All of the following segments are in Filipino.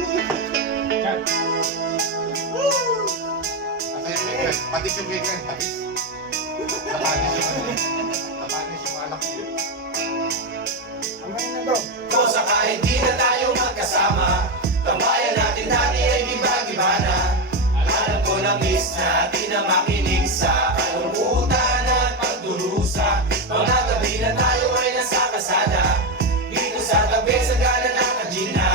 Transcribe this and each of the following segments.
Yan. Asa yung bacon? Patis yung bacon, patis. Tapanis yung alak yun. Amay na to. Kung saka hindi na tayo magkasama, tambayan natin dati ay giba-giba na. Alam ko na miss natin na makinig sa kalungkutan at pagdurusa. Mga gabi na tayo ay nasa kasada, dito sa tabi sa gala ng kajina.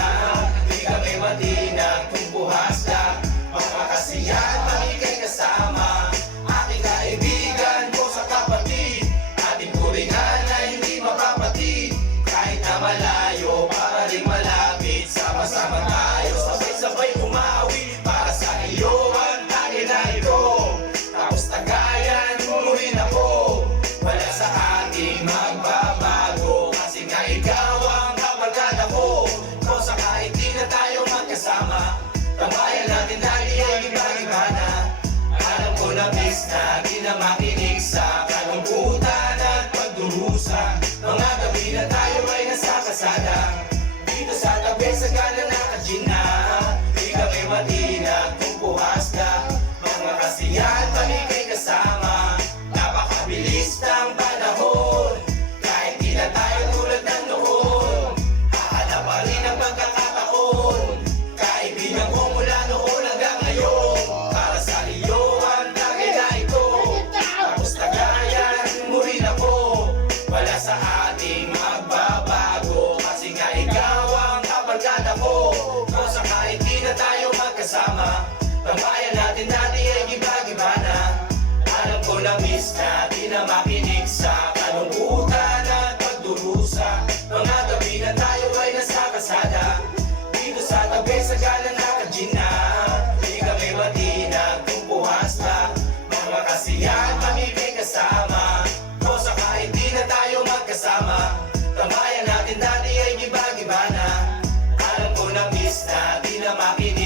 Di kami matinang tumbuhas na, mga kasiyan, mamigay kasama. Aking kaibigan ko sa kapatid, ating turingan na hindi makapatid. Kahit na malayo, para rin malapit, sama-sama tayo, sabay-sabay umawi para sa iyo ang lagi na ito. Tapos tagayan mo rin ako, wala sa ating magbabago, kasi nga ikaw ang kabarkada ko. Kung saka hindi na tayo magkasama, tambayan natin lagi ay iba-iba na. Alam ko na miss na di na makinig sa kalungkutan at pagdurusa. Mga gabi na tayo ay nasa kasada, dito sa tabi sa gala ng kajina. Di kami matinag kung puhas ka, mga kasiyan paligay kasama. Napakabilis ng panahon, kahit di na tayo tulad ng noon. Hahanap pa rin ang pagkakataon, kaibigan ko mula noon hanggang ngayon. Para sa iyo ang lagay na ito, tapos tagayan mo rin ako, wala sa ating magbabago, kasi nga ikaw ang kabarkada ko. Kung saka hindi na tayo magkasama, tambayan natin dati ay giba-giba na. Alam ko na miss na di na makinig sa kalungkutan at pagdurusa. Mga gabi na tayo ay nasa kasada, dito sa tabi sa gala ng kajina. Di kami matinag kung puhas na, mga kasiyan mamigay kasama. Kung saka hindi na tayo magkasama, tambayan natin dati ay giba-giba na. Alam ko na miss na di na makinig